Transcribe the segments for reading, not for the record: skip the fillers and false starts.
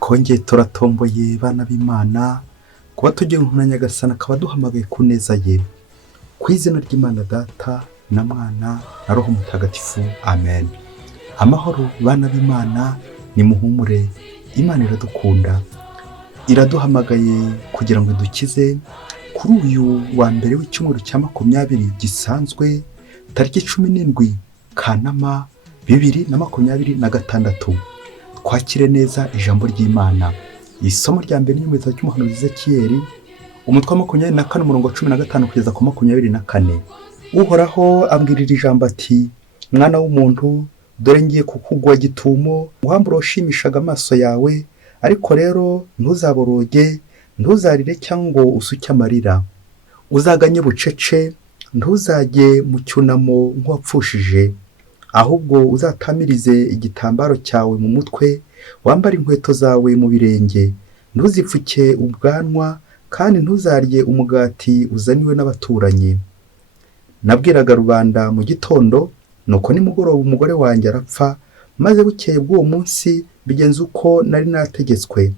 twongeye turatomboye bana b'Imana kuba tugiye na Nyagasani akaba duhamagaye ku neza ye, ku izina ry'Imana Data na Mwana na Roho Mutagatifu, amen. Amahoro bana b'Imana, nimuhumure, Imana iradukunda, iraduhamagaye kugira ngo idukize kuri uyu wa mbere w'icyumweru cya 20 gisanzwe, tariki 17 Kanama 2026. Twakire neza ijambo ry'Imana. Isomo rya mbere ni mu gitabo cy'umuhanuzi Ezekiyeli, umutwe wa 24 umurongo 15 kugeza ku 24. Uhoraho ambwirira ijambo ati: mwana w'umuntu, dore ngiye kukugwa gitumo, uhambura ushimishaga amaso yawe, ariko rero ntuzaboroge, ntuzarire cyangwa usuke amarira. Uzaganye bucece, ntuzajye mu cyunamo nk'uwapfushije, ahubwo uzatamirize igitambaro cyawe mu mutwe, wambare inkweto zawe mu birenge, ntuzipfuke ubwanwa, kandi ntuzarye umugati uzaniwe n'abaturanyi. Nabwiraga rubanda mu gitondo, nuko nimugoroba umugore wanjye arapfa, maze bukeye bw'uwo munsi bigenza uko nari nategetswe.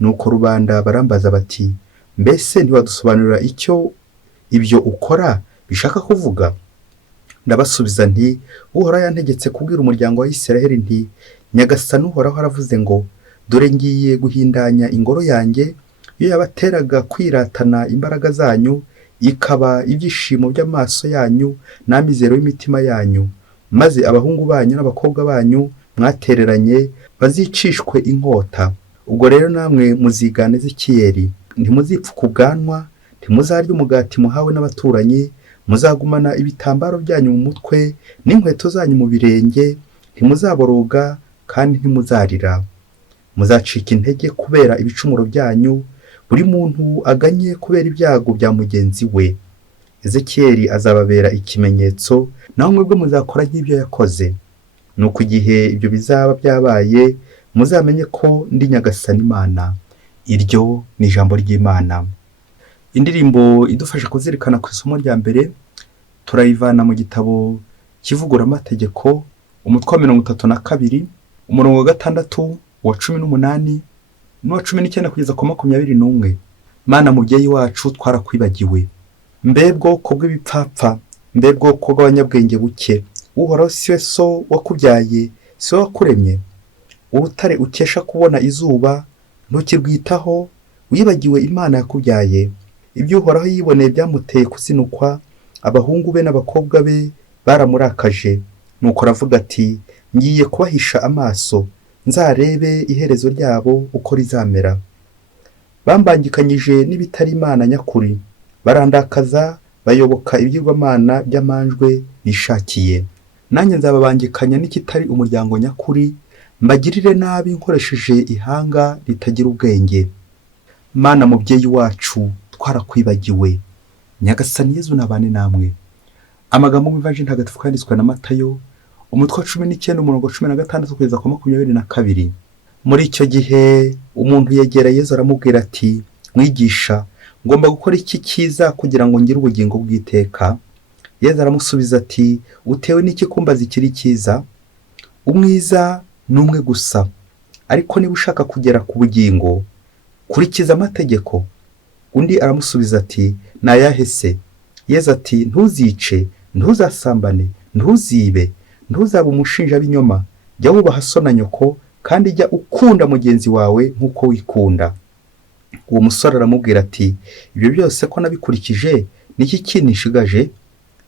Nuko rubanda barambaza bati: mbese ntiwadusobanurira icyo ibyo ukora bishaka kuvuga? Ndabasubiza nti: Uhoraho yantegetse kubwira umuryango wa Isiraheli nti: Nyagasani Uhoraho aravuze ngo, dore ngiye guhindanya ingoro yanjye, iyo yabateraga kwiratana imbaraga zanyu, ikaba ibyishimo by'amaso yanyu n'amizero y'imitima yanyu, maze abahungu banyu n'abakobwa banyu mwatereranye bazicishwe inkota. Ubwo rero namwe muzigana Ezekiyeli, ntimuzipfuka ubwanwa, ntimuzarya umugati muhawe n'abaturanyi, muzagumana ibitambaro byanyu mu mutwe n'inkweto zanyu mu birenge, ntimuzaboroga kandi ntimuzarira. Muzacika intege kubera ibicumuro byanyu, buri muntu aganye kubera ibyago bya mugenzi we. Ezekiyeli azababera ikimenyetso, naho mwebwe muzakora nk'ibyo yakoze. Nuko igihe ibyo bizaba byabaye, muzamenye ko ndi Nyagasani Imana. Iryo ni ijambo ry'Imana. Indirimbo idufasha kuzirikana ku isomo rya mbere turayivana mu gitabo cy'Ivuguramategeko, umutwe wa 32 umurongo wa 6, wa 18 n'uwa 19 kugeza ku 21. Mana mubyeyi wacu, twarakwibagiwe. Mbe bwoko bw'ibipfapfa, mbe bwoko bw'abanyabwenge buke, Uhoraho si we so wakubyaye, si we wakuremye? Urutare ukesha kubona izuba ntukirwitaho, wibagiwe Imana yakubyaye. Ibyo Uhoraho yiboneye byamuteye kuzinukwa, abahungu be n'abakobwa be baramurakaje. Nuko aravuga ati: ngiye kubahisha amaso, nzarebe iherezo ryabo uko rizamera. Bambangikanyije n'ibitari Imana nyakuri, barandakaza, bayoboka ibyigwamana by'amanjwe bishakiye. Nanjye nzababangikanya n'ikitari umuryango nyakuri, mbagirire nabi nkoresheje ihanga ritagira ubwenge. Mana mubyeyi wacu, twarakwibagiwe. Nyagasani Yezu nabane namwe. Amagambo mu Ivanjili ntagatifu yanditswe na Matayo, umutwe wa 19 umurongo 16 kugeza ku 22. Muri icyo gihe umuntu yegera Yezu aramubwira ati: mwigisha, ngomba gukora iki cyiza kugira ngo ngire ubugingo bw'iteka? Yezu aramusubiza ati: utewe n'iki kumbaza ikiri cyiza? Umwiza ni umwe gusa, ariko niba ushaka kugera ku bugingo, kurikiza amategeko. Undi aramusubiza ati: nayahe se? Yezu ati: ntuzice, ntuzasambane, ntuzibe, ntuzabe umushinja b'inyoma, jya wubaha so na nyoko, kandi jya ukunda mugenzi wawe nk'uko wikunda. Uwo musore aramubwira ati: ibyo byose ko nabikurikije, niki kindi nishigaje?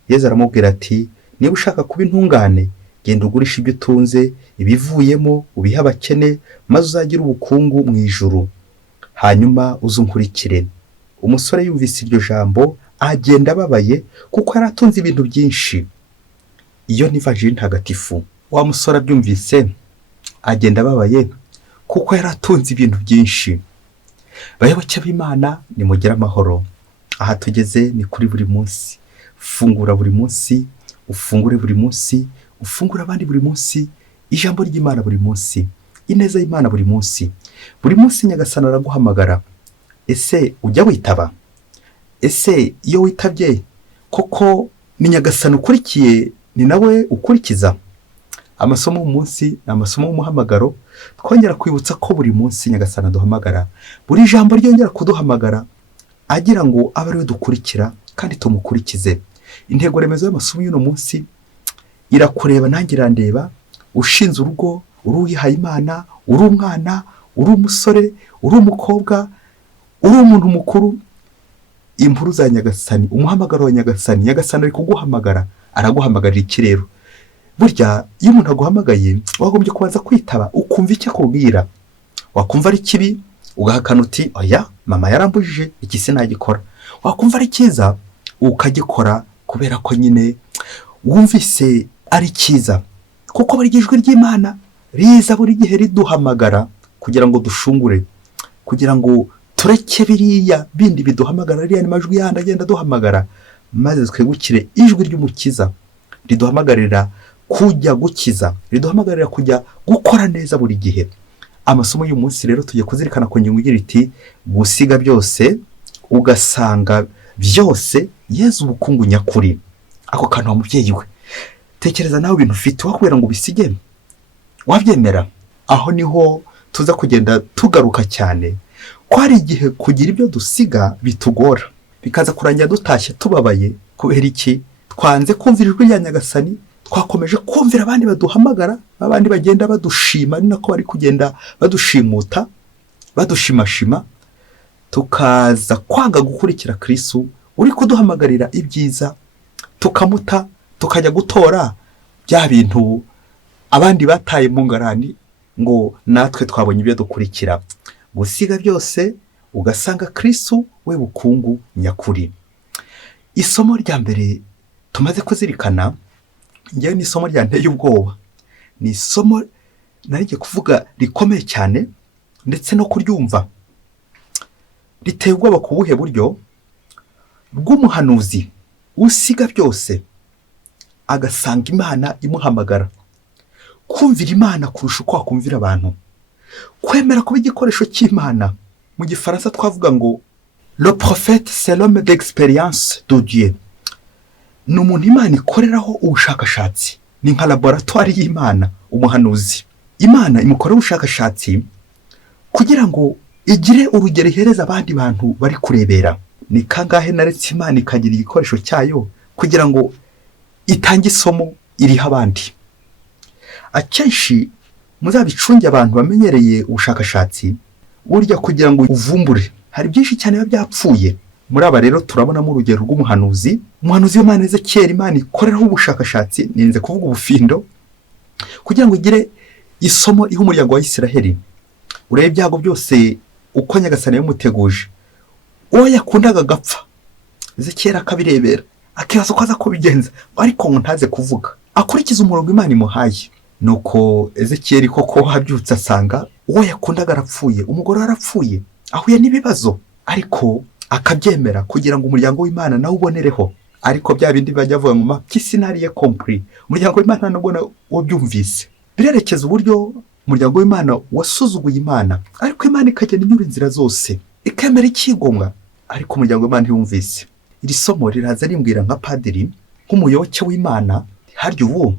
Yezu aramubwira ati: niba ushaka kuba intungane, genda ugurisha ibyo utunze, ibivuyemo ubihe abakene, maze uzagira ubukungu mu ijuru, hanyuma uzunkurikire. Umusore yumvise iryo jambo agenda ababaye, kuko yari atunze ibintu byinshi. Iyo ni Ivanjili ntagatifu. Wa musore abyumvise agenda ababaye, kuko yari atunze ibintu byinshi. Bayoboke b'Imana, nimugire amahoro. Aha tugeze ni kuri buri munsi. Fungura buri munsi, ufungure buri munsi, ufungura abandi buri munsi, ijambo ry'Imana buri munsi, ineza y'Imana buri munsi. Buri munsi Nyagasani araguhamagara. Ese ujya witaba? Ese iyo witabye koko ni Nyagasani ukurikiye, ni nawe ukurikiza? amasomo y'umunsi ni amasomo y'umuhamagaro, twongera kwibutsa ko buri munsi Nyagasani aduhamagara, buri jambo ryongera kuduhamagara agira ngo abe ariwe dukurikira kandi tumukurikize. Intego remezo y'amasomo y'uno munsi irakureba nanjye irandeba, ushinze urugo, uri uwihaye Imana, uri umwana, uri umusore, uri umukobwa, uri umuntu mukuru, inkuru za Nyagasani, umuhamagaro wa Nyagasani, Nyagasani ari kuguhamagara, araguhamagarira iki rero? Burya iyo umuntu aguhamagaye wagombye kubanza kwitaba ukumva icyo akubwira. Wakumva ari kibi ugahakana uti oya mama yarambujije iki sinagikora, wakumva ari cyiza ukagikora kubera ko nyine wumvise ari cyiza, kuko buri ijwi ry'Imana riza buri gihe riduhamagara kugira ngo dushungure, kugira ngo tureke biriya bindi biduhamagara, ariya ni majwi yandi agenda duhamagara, maze twegukire ijwi ry'Umukiza riduhamagarira kujya gukiza, riduhamagarira kujya gukora neza buri gihe. Amasomo y'uyu munsi rero tugiye kuzirikana ku ngingo igira iti gusiga byose ugasanga byose Yezu ubukungu nyakuri. Ako kantu wa mubyeyi we, tekereza nawe ibintu ufite wakubwira ngo ubisige, wabyemera? Aho niho tuza kugenda tugaruka cyane ko hari igihe kugira ibyo dusiga bitugora, bikaza kurangira dutashye tubabaye. Kubera iki? Twanze kumvira ijwi rya Nyagasani, twakomeje kumvira abandi baduhamagara, abandi bagenda badushima, ni nako bari kugenda badushimuta, badushimashima, tukaza kwanga gukurikira Kristo uri kuduhamagarira ibyiza, tukamuta, tukajya gutora bya bintu abandi bataye mu ngarani ngo natwe twabonye ibyo dukurikira. Gusiga byose ugasanga Kristo we bukungu nyakuri. Isomo rya mbere tumaze kuzirikana, ngewe ni isomo ryanteye ubwoba, ni isomo narigiye kuvuga rikomeye cyane, ndetse no kuryumva riteye ubwoba ku buhe buryo? Bw'umuhanuzi usiga byose agasanga Imana imuhamagara, kumvira Imana kurusha uko wakumvira abantu, kwemera kuba igikoresho cy'Imana. Mu Gifaransa twavuga ngo le prophète c'est l'homme d'expérience de Dieu. Ni umuntu Imana ikoreraho ubushakashatsi, ni nka laboratoire y'Imana. Umuhanuzi Imana imukorera ubushakashatsi kugira ngo igire urugero ihereza abandi bantu bari kurebera. Ni kangahe naretse Imana ikagira igikoresho cyayo kugira ngo itange isomo iriho abandi. Akenshi muzabicunge abantu bamenyereye ubushakashatsi, burya kugira ngo uvumbure hari byinshi cyane biba byapfuye. Muri aba rero turabonamo urugero rw'umuhanuzi, umuhanuzi w'Imana Ezekiyeli. Imana ikoreraho ubushakashatsi, ninze kuvuga ubufindo, kugira ngo igire isomo iha umuryango wa Isiraheli. Urebe ibyago byose uko Nyagasani yamuteguje, uwo yakundaga agapfa, Ezekiyeli akabirebera akibaza uko aza kubigenza, ariko ngo ntaze kuvuga, akurikiza umurongo Imana imuhaye. Nuko Ezekiyeli koko habyutse asanga uwo yakundaga arapfuye, umugore arapfuye, ahuye n'ibibazo, ariko akabyemera kugira ngo umuryango w'Imana nawe ubonereho. Ariko bya bindi bajya bavuga ngo mapyisi nariye compris, umuryango w'Imana nabwo wabyumvise. Birerekeza uburyo umuryango w'Imana wasuzuguye Imana, ariko Imana ikagenda inyura inzira zose ikemera ikigomwa, ariko umuryango w'Imana ntiyumvise. Iri somo riraza rimbwira nka padiri, nk'umuyoboke w'Imana, harya ubu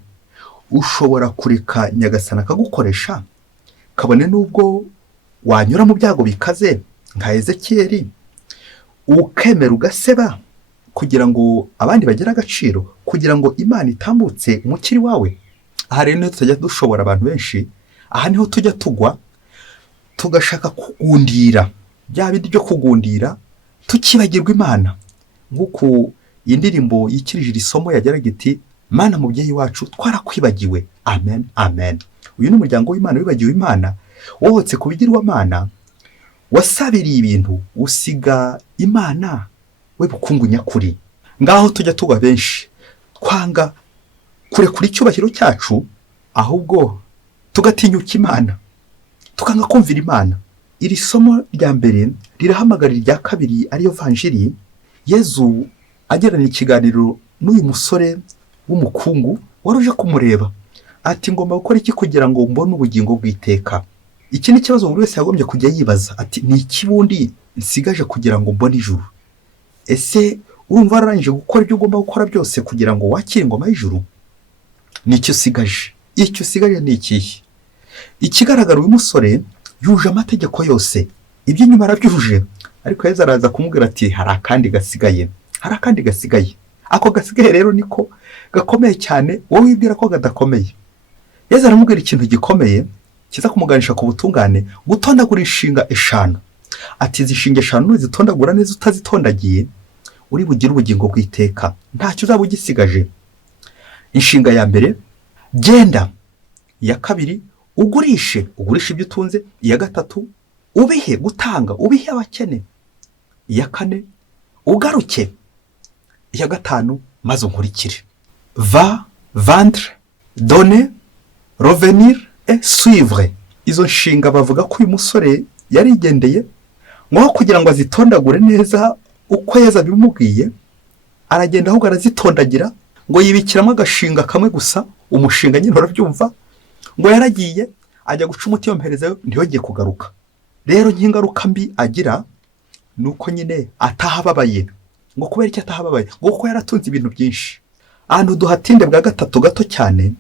ushobora kureka Nyagasani akagukoresha, kabone n'ubwo wanyura mu byago bikaze nka Ezekiyeli, ukemera ugaseba kugira ngo abandi bagire agaciro, kugira ngo Imana itambutse umukiri wawe. Aha rero niho tutajya dushobora abantu benshi, aha niho tujya tugwa, tugashaka kugundira bya bindi byo kugundira, tukibagirwa Imana. Nk'uko iyi ndirimbo yikirije iri somo yageraga iti Mana mubyeyi wacu twarakwibagiwe, amen amen. Uyu ni umuryango w'Imana wibagiwe Imana, wohotse ku bigirwamana, wasabiriye ibintu, usiga Imana we bukungu nyakuri. Ngaho tujya tugwa benshi, twanga kurekura icyubahiro cyacu, ahubwo tugatinyuka Imana, tukanga kumvira Imana. Iri somo rya mbere rirahamagarira irya kabiri, ariyo vanjiri. Yezu agirana ikiganiro n'uyu musore w'umukungu wari uje kumureba, ati ngomba gukora iki kugira ngo mbone ubugingo bw'iteka? Iki ni ikibazo buri wese yagombye kujya yibaza, ati ni iki bundi nsigaje kugira ngo mbone ijuru? Ese urumva wararangije gukora ibyo ugomba gukora byose kugira ngo wakire ingoma y'ijuru? Ni icyo usigaje? icyo usigaye ni ikihe? Ikigaragara uyu musore yuje amategeko yose, iby'inyuma arabyujuje, ariko Yezu araza kumubwira ati hari akandi gasigaye, hari akandi gasigaye. Ako gasigaye rero niko gakomeye cyane, wowe wibwira ko kadakomeye. Yezu aramubwira ikintu gikomeye kiza kumuganisha ku butungane, gutondagura inshinga 5. Ati izi nshinga 5 nuzitondagura neza utazitondagiye, uri bugire ubugingo bw'iteka, ntacyo uzaba ugisigaje. Inshinga ya mbere, genda. Iya kabiri, ugurishe ibyo utunze. Iya gatatu, ubihe, gutanga, ubihe abakene. Iya kane, ugaruke. Iya gatanu, maze unkurikire. Va, vendre, donner, revenir et suivre. Izo nshinga bavuga ko uyu musore yarigendeye ngo kugira ngo azitondagure neza uko Yezu abimubwiye, aragenda ahubwo arazitondagira ngo yibikiramo agashinga kamwe gusa. Umushinga nyine urabyumva, ngo yaragiye ajya guca umuti yomperezayo, ntiyongeye kugaruka. Rero nk'ingaruka mbi agira ni uko nyine atahababaye. Ngo kubera icyo atahababaye? Ngo kuko yaratunze ibintu byinshi. Ahantu duhatinde bwa gatatu gato cyane,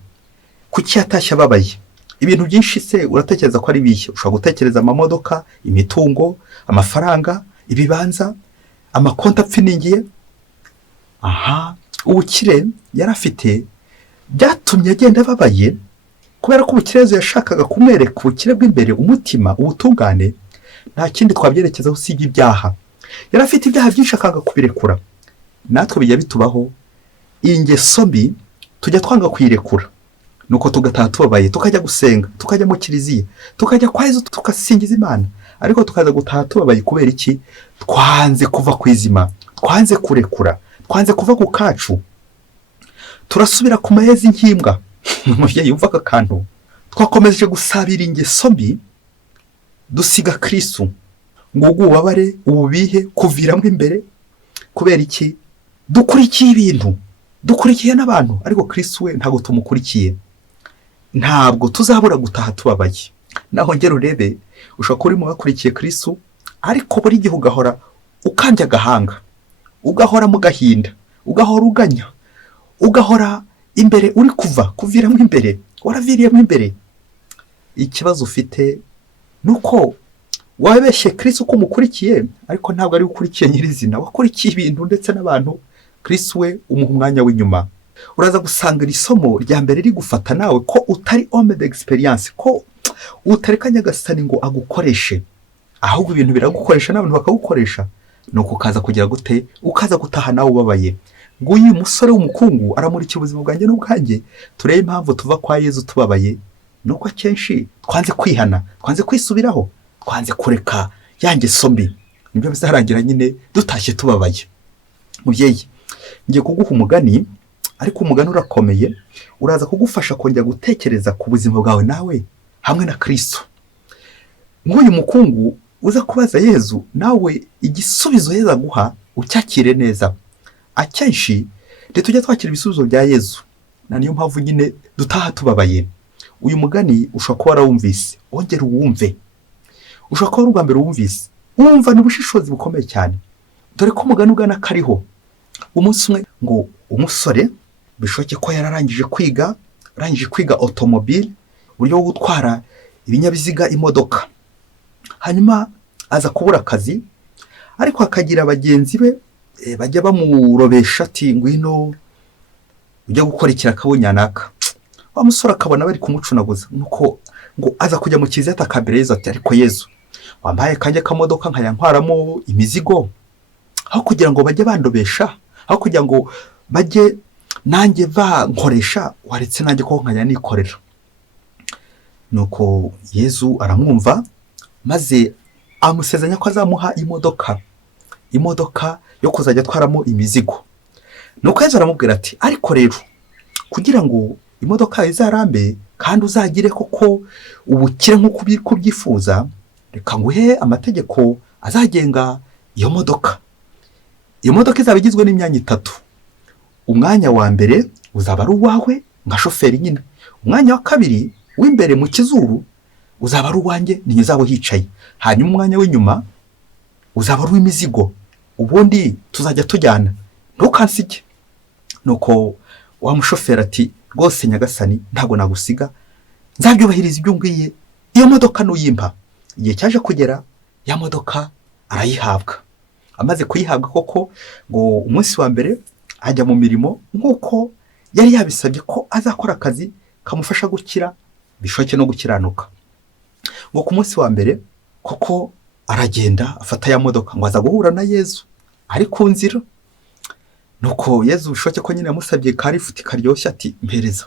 kuki yatashye ababaye? Ibintu byinshi se uratekereza ko ari bihe? Ushobora gutekereza amamodoka, imitungo, amafaranga, ibibanza, amakonti apfiningiye. Aha, ubukire yarafite byatumye agenda ababaye, kubera ko ubukire Yezu yashakaga kumwereka ubukire bw'imbere, umutima, ubutungane. Nta kindi twabyerekezaho usibye ibyaha. Yarafite ibyaha byinshi akanga kubirekura. Natwe bijya bitubaho, iyi ngeso mbi tujya twanga kuyirekura, nuko tugataha tubabaye, tukajya gusenga, tukajya mu kiliziya, tukajya kwa Yezu tugasingiza Imana, ariko tukaza gutaha tubabaye. Kubera iki? Twanze kuva ku izima, twanze kurekura, twanze kuva ku kacu, turasubira ku mahezi nk'imbwa. Umubyeyi yumva aka kantu, twakomeje gusabira ingeso mbi, dusiga Kristo. Ngo ububabare, ububihe, kuviramo imbere. Kubera iki? Dukurikiye ibintu, dukurikiye n'abantu, ariko Kristo we ntabwo tumukurikiye. Ntabwo tuzabura gutaha tubabaye. Naho ngero urebe, ushobora kuba urimo wakurikiye Kristo, ariko buri gihe ugahora ukambye agahanga, ugahora mu gahinda, ugahora uganya, ugahora imbere uri kuviramo imbere, waraviriyemo imbere. Ikibazo ufite nuko wabeshye Kristo ko umukurikiye, ariko ntabwo ari ukurikiye nyirizina, wakurikiye ibintu ndetse n'abantu. Kristo we umuha umwanya w'inyuma. Uraza gusanga iri somo rya mbere rigufata nawe ko utari homme d'experience, ko utareka Nyagasani ngo agukoreshe, ahubwo ibintu biragukoresha n'abantu bakagukoresha. Nuko ukaza kugira gute? Ukaza gutaha nawe ubabaye. Ngo uyu musore w'umukungu aramurikira ubuzima bwanjye n'ubwanjye. Turebe impamvu tuva kwa Yezu tubabaye, nuko akenshi twanze kwihana, twanze kwisubiraho, twanze kureka ya ngeso mbi. Nibyo bizarangira nyine dutashye tubabaye. Mubyeyi, ngiye kuguha umugani, ariko umugani urakomeye, uraza kugufasha kongera gutekereza ku buzima bwawe nawe hamwe na Kristo. Nk'uyu mukungu uza kubaza Yezu, nawe igisubizo Yezu aguha ucyakire neza. Akenshi tujya twakira ibisubizo bya Yezu, na niyo mpamvu nyine dutaha tubabaye. Uyu mugani ushobora kuba warawumvise, wongera uwumve. Ushobora kuba urwa mbere uwumvise, wumva n'ubushishozi bukomeye cyane. Dore ko umugani ugana kariho. Umunsi umwe ngo umusore bishoke ko yararangije kwiga, automobile, uburyo bwo gutwara ibinyabiziga, imodoka. Hanyuma aza kubura akazi, ariko akagira bagenzi be bajya bamurobesha ati ngwino ujya gukora ikirakabunyanaka. Wa musore akabona bari kumucunaguza, nuko ngo aza kujya mu kiliziya akabwira Yezu ati ariko Yezu, wambaye kanjye kamodoka nkayantwaramo imizigo, aho kugira ngo bajye bandobesha, aho kugira ngo bajye nanjye bankoresha, waretse nanjye ko nkajya nikorera. Nuko Yezu aramwumva, maze amusezeranya ko azamuha imodoka yo kuzajya atwaramo imizigo. Nuko Yezu aramubwira ati ariko rero kugira ngo imodoka izarambe kandi uzagire koko ubukire nk'uko ubyifuza, reka nguhe amategeko azagenga iyo modoka. Iyo modoka izaba igizwe n'imyanya 3. Umwanya wa mbere uzaba ari uwawe nka shoferi nyine. Umwanya wa kabiri w'imbere mu kizuru uzaba ari uwanjye, ni uzaba hicaye. Hanyuma umwanya w'inyuma uzaba ari uw'imizigo, ubundi tuzajya tujyana, ntukansige. Nuko wa mushoferi ati rwose nyagasani ntabwo nagusiga, nzabyubahiriza ibyo umbwiye, iyo modoka nuyimpa. Igihe cyaje kugera ya modoka arayihabwa. Amaze kuyihabwa koko ngo umunsi wa mbere ajya mu mirimo nk'uko yari yabisabye ko azakora akazi kamufasha gukira bishoke no gukiranuka. Ngo ku munsi wa mbere koko aragenda afata ya modoka ngo aza guhura na Yezu ari ku nzira. Nuko Yezu bishoke ko nyine yamusabye karifuti karyoshye ati mpereza.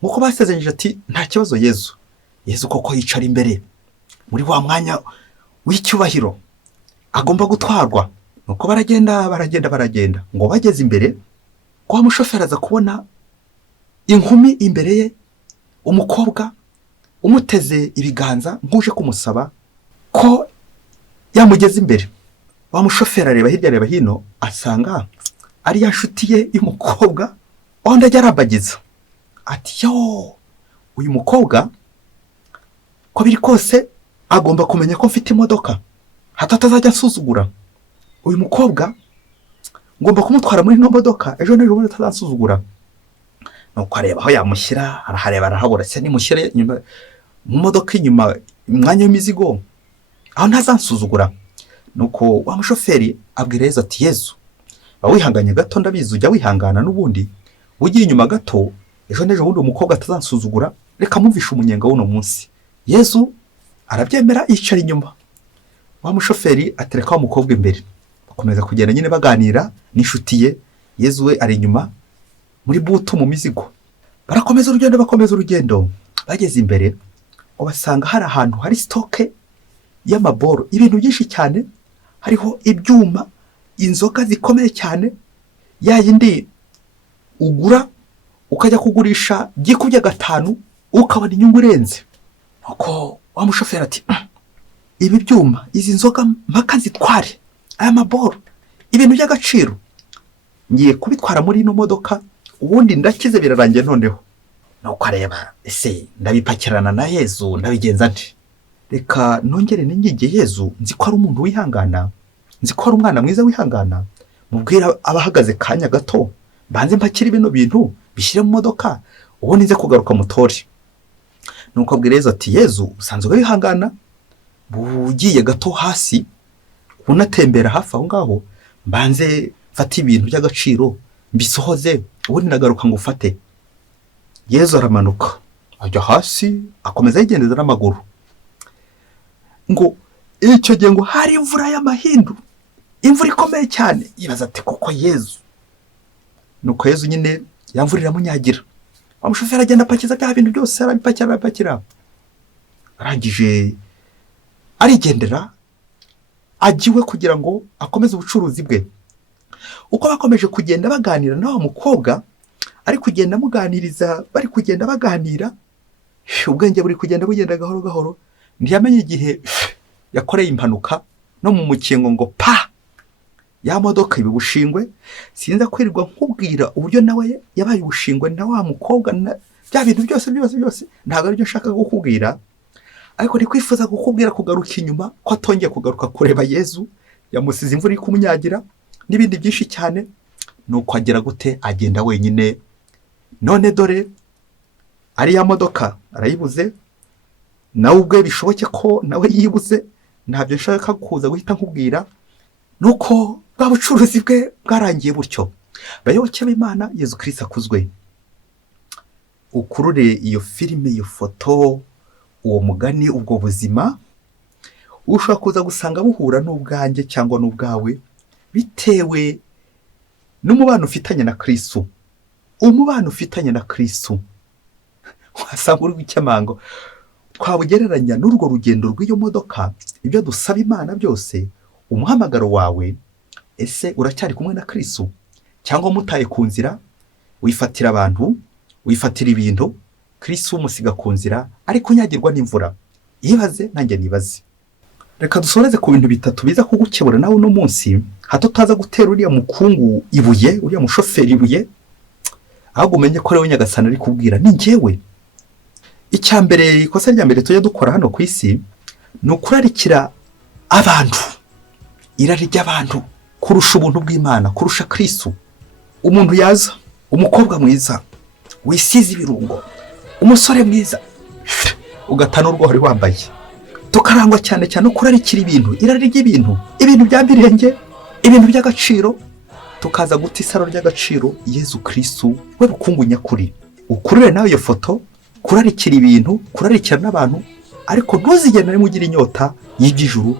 Nkuko basezeranyije ati nta kibazo Yezu. Yezu koko yicara imbere muri wa mwanya w'icyubahiro agomba gutwarwa. Nuko baragenda ngo bageze imbere kwa mushoferi aza kubona inkumi imbere ye, umukobwa umuteze ibiganza nk'uje kumusaba ko yamugeze imbere. Wa mushoferi areba hirya areba hino asanga ari ya nshuti ye y'umukobwa wanda ajya arabagiza. Ati yo, uyu mukobwa ko biri kose agomba kumenya ko mfite imodoka, hato atazajya nsuzugura. Uyu mukobwa ngomba kumutwara muri ino modoka ejo n'ejo bundi atazansuzugura. Nuko areba aho yamushyira, arahareba arahabura, se nimushyire mu modoka inyuma umwanya w'imizigo aho ntazansuzugura. Nuko wa mushoferi abwira Yezu ati Yezu, wihanganye gato, ndabizi ujya wihangana n'ubundi, ugiye inyuma gato ejo n'ejo bundi umukobwa atazansuzugura, reka mumvishe umunyenga w'uno munsi. Yezu arabyemera yicara inyuma. Wa mushoferi atereka wa mukobwa imbere, bakomeza kugenda nyine baganira n'inshuti ye. Yezu we ari inyuma muri butu mu mizigo. Bakomeza urugendo. Bageze imbere ngo basanga hari ahantu hari stoke y'amaboro, ibintu byinshi cyane, hariho ibyuma, inzoga zikomeye cyane, ya yindi ugura ukajya kugurisha byikubye 5 ukabona inyungu irenze. Nuko wa mushoferi ati ibi byuma, izi nzoga mpaka zitware, aya maboro, ibintu by'agaciro ngiye kubitwara muri ino modoka, ubundi ndakize birarangiye noneho. Nuko areba ese ndabipakirana na Yezu ndabigenza nti, reka nongere n'ingige Yezu, nzi ko ari umuntu wihangana, nzi ko ari umwana mwiza wihangana, mubwira abahagaze kanya gato banze mpakira bino bintu bishyire mu modoka ubundi nze kugaruka mutore. Nuko abwira Yezu ati Yezu, usanzwe wihangana, bugiye gato hasi unatembera hafi aho ngaho, mbanze mfata ibintu by'agaciro mbisohoze ubundi nagaruka ngo ufate. Yezu aramanuka ajya hasi akomeza yigendeza n'amaguru. Ngo icyo gihe ngo hari imvura y'amahindu, imvura ikomeye cyane. Yibaza ati koko Yezu. Nuko Yezu nyine yamvura iramunyagira. Umushoferi agenda apakiza bya bintu byose, arabipakira. Arangije arigendera agiwe kugira ngo akomeze ubucuruzi bwe. Uko bakomeje kugenda baganira na wa mukobwa, ari kugenda amuganiriza, bari kugenda baganira, ubwenge buri kugenda bugenda gahoro gahoro. Ntiyamenye igihe yakoreye impanuka no mu mukingo ngo pa ya modoka ibi bushingwe. Sinza kwirirwa nkubwira uburyo nawe yabaye ubushingwe na wa mukobwa, bya bintu byose ntabwo ari byo nshaka kukubwira, ariko ni kwifuza kukubwira kugaruka inyuma, ko atongeye kugaruka kureba Yezu, yamusize imvura iri kumunyagira n'ibindi byinshi cyane. Nuko agera gute, agenda wenyine. None dore ari ya modoka arayibuze, nawe ubwe bishoboke ko nawe yibuze, ntabyo nshaka kuza guhita nkubwira. Nuko bwa bucuruzi bwe bwarangiye butyo. Bayoboke b'Imana, Yezu Kristo akuzwe. Ukurure iyo filime, iyo foto, uwo mugani, ubwo buzima ushobora kuza gusanga buhura n'ubwanjye cyangwa n'ubwawe, bitewe n'umubano ufitanye na Kristo. Umubano ufitanye na Kristo wasanga uri w'icyamango, twabugereranya n'urwo rugendo rw'iyo modoka, ibyo dusaba Imana byose, umuhamagaro wawe, ese uracyari kumwe na Kristo cyangwa mutaye ku nzira, wifatira abantu, wifatira ibintu, Kristo umusiga ku nzira ari kunyagirwa n'imvura? Yibaze nanjye nibaze. Reka dusoreze ku bintu bitatu biza kugukebura nawe uno munsi, hato utaza gutera uriya mukungu ibuye, uriya mushoferi ibuye, ahubwo umenye ko rero Nyagasani ari kubwira ni njyewe. Icya mbere, ikosa rya mbere tujya dukora hano ku isi, ni ukurarikira abantu, irari ry'abantu kurusha ubuntu bw'Imana, kurusha Kristo. Umuntu yaza, umukobwa mwiza, wisize ibirungo, umusore mwiza, ugatana urwo wari wambaye. Tukarangwa cyane cyane no kurarikira ibintu, irari ry'ibintu, ibintu bya mirenge, ibintu by'agaciro, tukaza guta isaro ry'agaciro Yezu Kristu we rukungu nyakuri. Ukurure nawe iyo foto, kurarikira ibintu, kurarikira n'abantu, ariko ntuzigere mugira inyota y'iby'ijuru,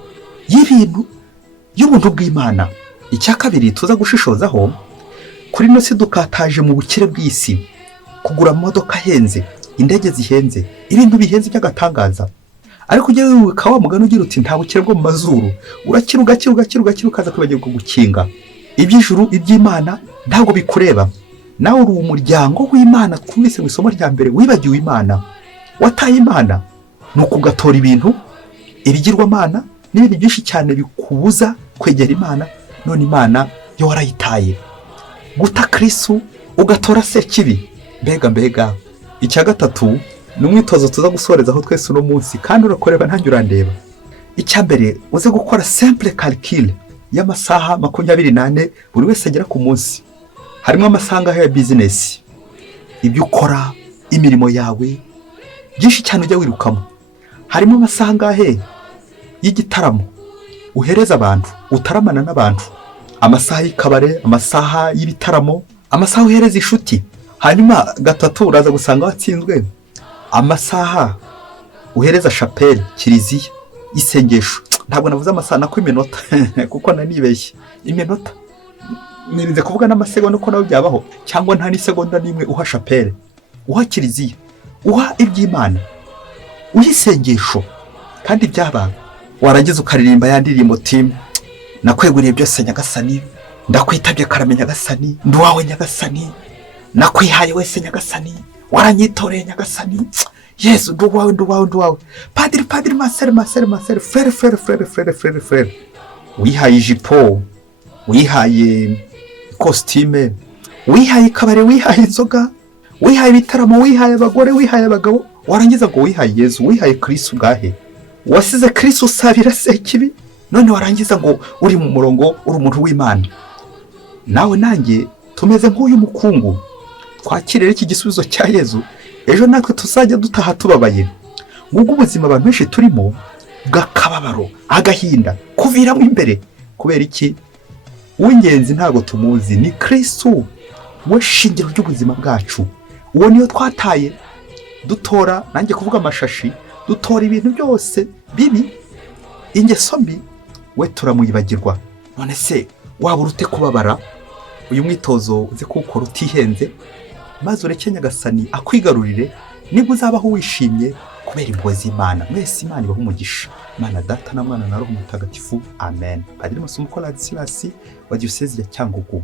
y'ibintu, y'ubuntu bw'Imana. Icya kabiri tuza gushishozaho, kuri ino si dukataje mu bukire bw'isi, kugura imodoka ahenze, indege zihenze, ibintu bihenze by'agatangaza. Ariko ujye wibuka wa mugani ugira uti nta bukire bwo mu mazuru, urakira ukaza kwibagirwa gukinga. Iby'ijuru iby'Imana ntabwo bikureba. Nawe uri umuryango w'Imana. Twumvise mu isomo rya mbere, wibagiwe Imana, wataye Imana, nuko ugatora ibintu, ibigirwamana n'ibintu byinshi cyane bikubuza kwegera Imana. None Imana yo warayitaye. Guta Kristu ugatora Sekibi. Mbega. Icya gatatu ni umwitozo tuza gusorezaho twese uno munsi, kandi urakoreba ntange urandeba. Icya mbere uze gukora simple calcul y'amasaha 24 buri wese agira ku munsi. Harimo amasaha ya business, ibyo ukora, imirimo yawe, byinshi cyane ujya wirukamo. Harimo amasaha ngahe y'igitaramo uhereza abantu, utaramana n'abantu, amasaha y'ikabare, amasaha y'ibitaramo, amasaha uhereza inshuti. Hanyuma gatatu uraza gusanga watsinzwe amasaha uhereza chapelle, kiliziya, isengesho. Ntabwo navuze amasaha nako iminota kuko nanibeshye. Iminota nirinze kuvuga n'amasegonda uko nawe byabaho, cyangwa nta n'isegonda nimwe uha chapelle, uha kiliziya, uha iby'Imana, uyisengesho. Kandi byaba warangiza ukaririmba ya ndirimbo tim nakweguriye byose Nyagasani, ndakwitabye karame Nyagasani, nduwawe Nyagasani, nakwihaye wese Nyagasani, waranyitoreye Nyagasani, Yesu nduwawe. Padiri Marcel, frere. Wihaye ijipo, wihaye costume, wihaye kabare, wihaye inzoga, wihaye ibitaramo, wihaye abagore, wihaye abagabo. Warangiza ngo wihaye Yesu, wihaye Kristo gahe. Wasize Kristo usabira Sekibi, none warangiza ngo uri mu murongo, uri umuntu w'Imana. Nawe nanjye tumeze nk'uyu mukungu, twakirere iki gisubizo cya Yesu, ejo natwe tuzajya dutaha tubabaye. Ngubwo ubuzima abantu benshi turimo bw'akababaro, agahinda, kuviramo imbere. Kubera iki? Uw'ingenzi ntabwo tumuzi, ni Kristo we shingiro ry'ubuzima bwacu. Uwo niyo twataye, dutora, nanjye kuvuga amashashi, dutora ibintu byose bibi, ingeso mbi, we turamuyibagirwa. None se waba urute kubabara? Uyu mwitozo uze kuwukora utihenze, maze ureke Nyagasani akwigarurire, nibwo uzabaho wishimye kubera impuhwe z'Imana. Mwese Imana ibahe umugisha. Imana Data na Mwana na Roho Mutagatifu. Amen. Padiri Masumbuko Ladislas wa Diyosezi ya Cyangugu.